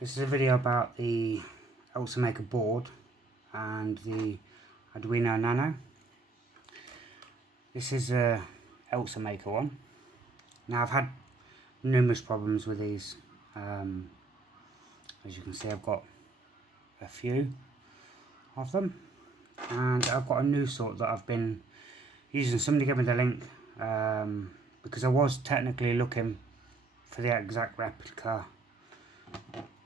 This is a video about the Eleksmaker board and the Arduino Nano. This is a Eleksmaker one. Now I've had numerous problems with these. As you can see, I've got a few of them, and I've got a new sort that I've been using. Somebody gave me the link because I was technically looking for the exact replica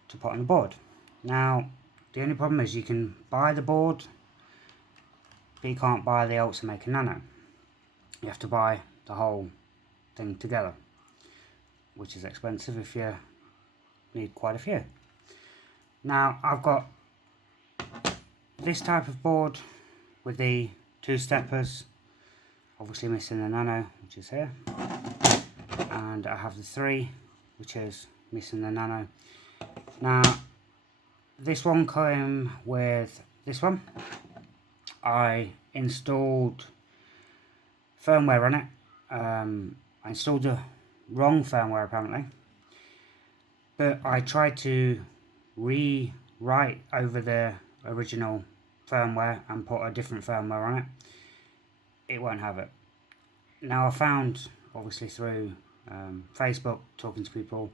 to put on the board. Now the only problem is you can buy the board, but you can't buy the Eleksmaker Nano. You have to buy the whole thing together, which is expensive if you need quite a few. Now I've got this type of board with the two steppers, obviously missing the Nano, which is here, and I have the 3, which is missing the Nano. Now this one came with this one. I installed firmware on it. I installed the wrong firmware apparently, but I tried to rewrite over the original firmware and put a different firmware on it. It won't have it. Now I found, obviously through Facebook, talking to people,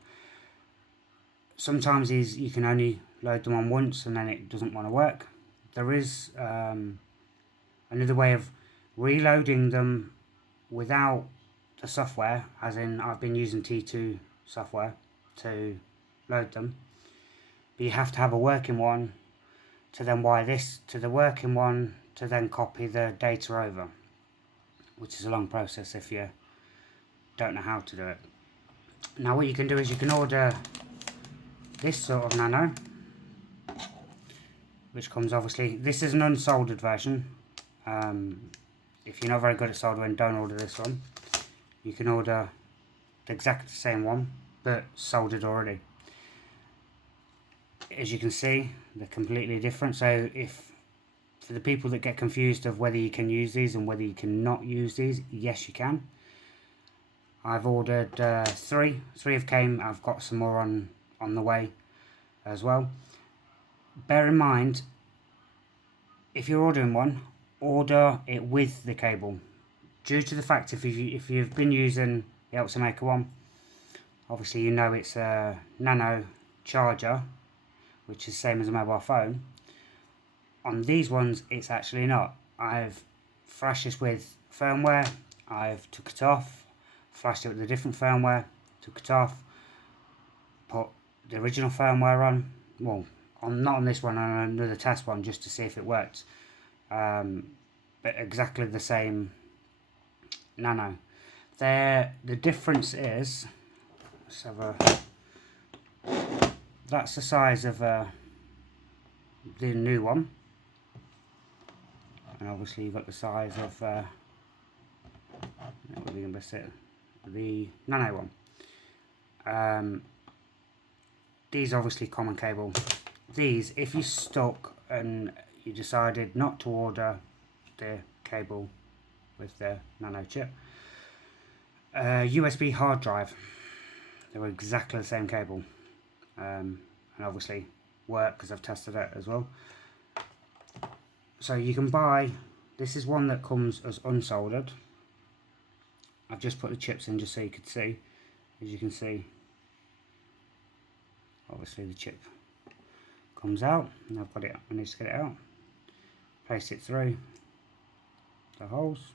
sometimes you can only load them on once and then it doesn't want to work. There is another way of reloading them without the software, as in I've been using T2 software to load them, but you have to have a working one to then wire this to the working one to then copy the data over, which is a long process if you don't know how to do it. Now what you can do is you can order this sort of Nano, which comes, obviously this is an unsoldered version. If you're not very good at soldering, don't order this one. You can order the exact same one but soldered already. As you can see, they're completely different. So for the people that get confused of whether you can use these and whether you cannot use these, yes you can. I've ordered 3 have came. I've got some more on the way as well. Bear in mind, if you're ordering one, order it with the cable, due to the fact if you've been using the Eleksmaker one, obviously you know it's a Nano charger, which is the same as a mobile phone. On these ones it's actually not. I've flashed this with firmware, I've took it off, flashed it with a different firmware, took it off, put the original firmware on, well, not on this one, on another test one, just to see if it worked. But exactly the same Nano. The difference is, let's have a, that's the size of the new one, and obviously you've got the size of the Nano one. These are obviously common cable. These, if you're stuck and you decided not to order the cable with the Nano chip, USB hard drive, they're exactly the same cable, and obviously work because I've tested it as well. So you can buy, this is one that comes as unsoldered. I've just put the chips in just so you could see. As you can see, obviously the chip comes out, and I've got it, I need to get it out, place it through the holes,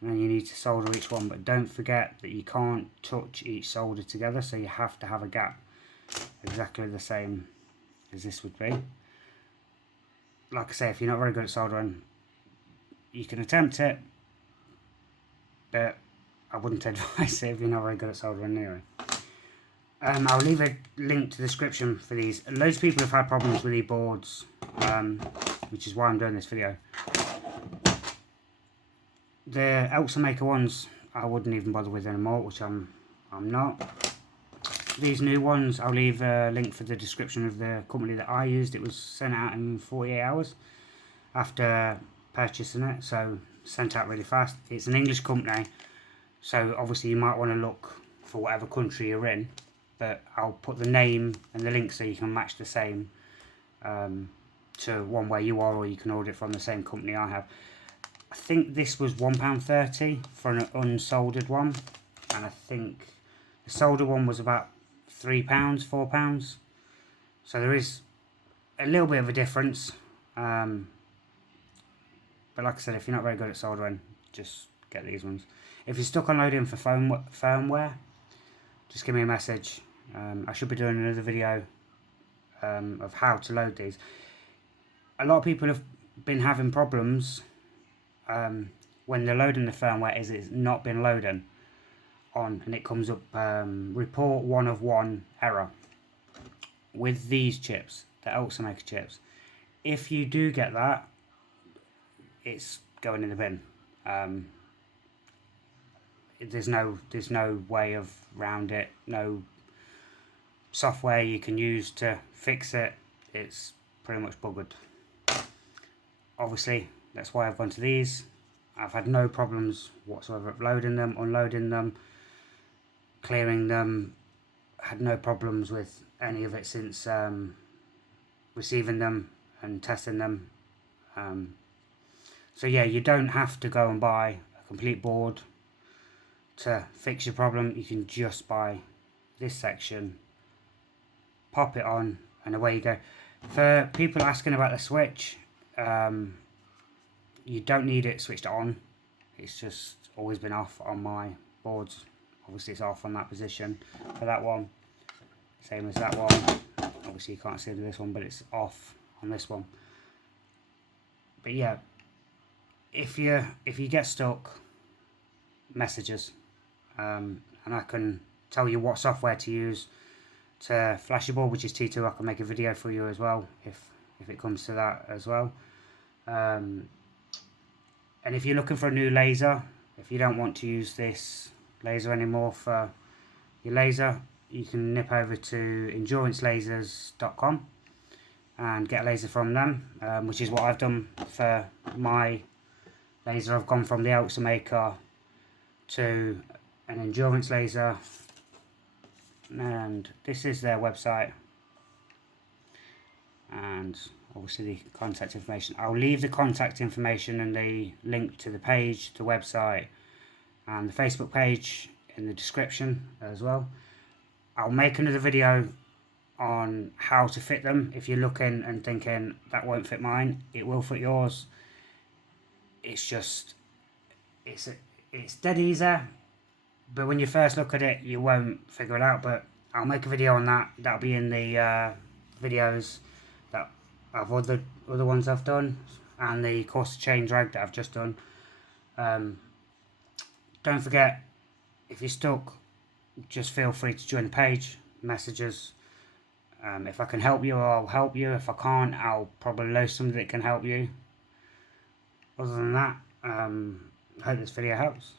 and then you need to solder each one, but don't forget that you can't touch each solder together, so you have to have a gap exactly the same as this would be. Like I say, if you're not very good at soldering, you can attempt it, but I wouldn't advise it if you're not very good at soldering anyway. I'll leave a link to the description for these. Loads of people have had problems with these boards, which is why I'm doing this video. The Eleksmaker ones I wouldn't even bother with anymore, which I'm not. These new ones, I'll leave a link for the description of the company that I used. It was sent out in 48 hours after purchasing it, so sent out really fast. It's an English company, so obviously you might want to look for whatever country you're in. but I'll put the name and the link so you can match the same to one where you are, or you can order it from the same company I have. I think this was £1.30 for an unsoldered one, and I think the soldered one was about £3, £4. So there is a little bit of a difference. But like I said, if you're not very good at soldering, just get these ones. If you're stuck on loading for firmware, just give me a message. I should be doing another video of how to load these. A lot of people have been having problems when they're loading the firmware, it's not been loading on, and it comes up report 1 of 1 error with these chips, the Eleksmaker chips. If you do get that, it's going in the bin. There's no way of round it, no software you can use to fix it. It's pretty much buggered. Obviously, that's why I've gone to these. I've had no problems whatsoever uploading them, unloading them, clearing them. Had no problems with any of it since receiving them and testing them. So yeah, you don't have to go and buy a complete board to fix your problem. You can just buy this section, pop it on, and away you go. For people asking about the switch, you don't need it switched on. It's just always been off on my boards. Obviously it's off on that position for that one, same as that one. Obviously you can't see this one, but it's off on this one. But yeah, if you get stuck, messages, and I can tell you what software to use to flash your board, which is T2. I can make a video for you as well if it comes to that as well. And if you're looking for a new laser, if you don't want to use this laser anymore for your laser, you can nip over to endurancelasers.com and get a laser from them, which is what I've done for my laser. I've gone from the Eleksmaker to an endurance laser, and this is their website, and obviously the contact information. I'll leave the contact information and the link to the page, the website, and the Facebook page in the description as well. I'll make another video on how to fit them. If you're looking and thinking that won't fit mine, it will fit yours. It's just it's dead easy, but when you first look at it you won't figure it out. But I'll make a video on that. That'll be in the videos that of other ones I've done, and the course chain drag that I've just done. Don't forget, if you're stuck, just feel free to join the page, messages. If I can help you, I'll help you. If I can't, I'll probably know somebody that can help you. Other than that, I hope this video helps.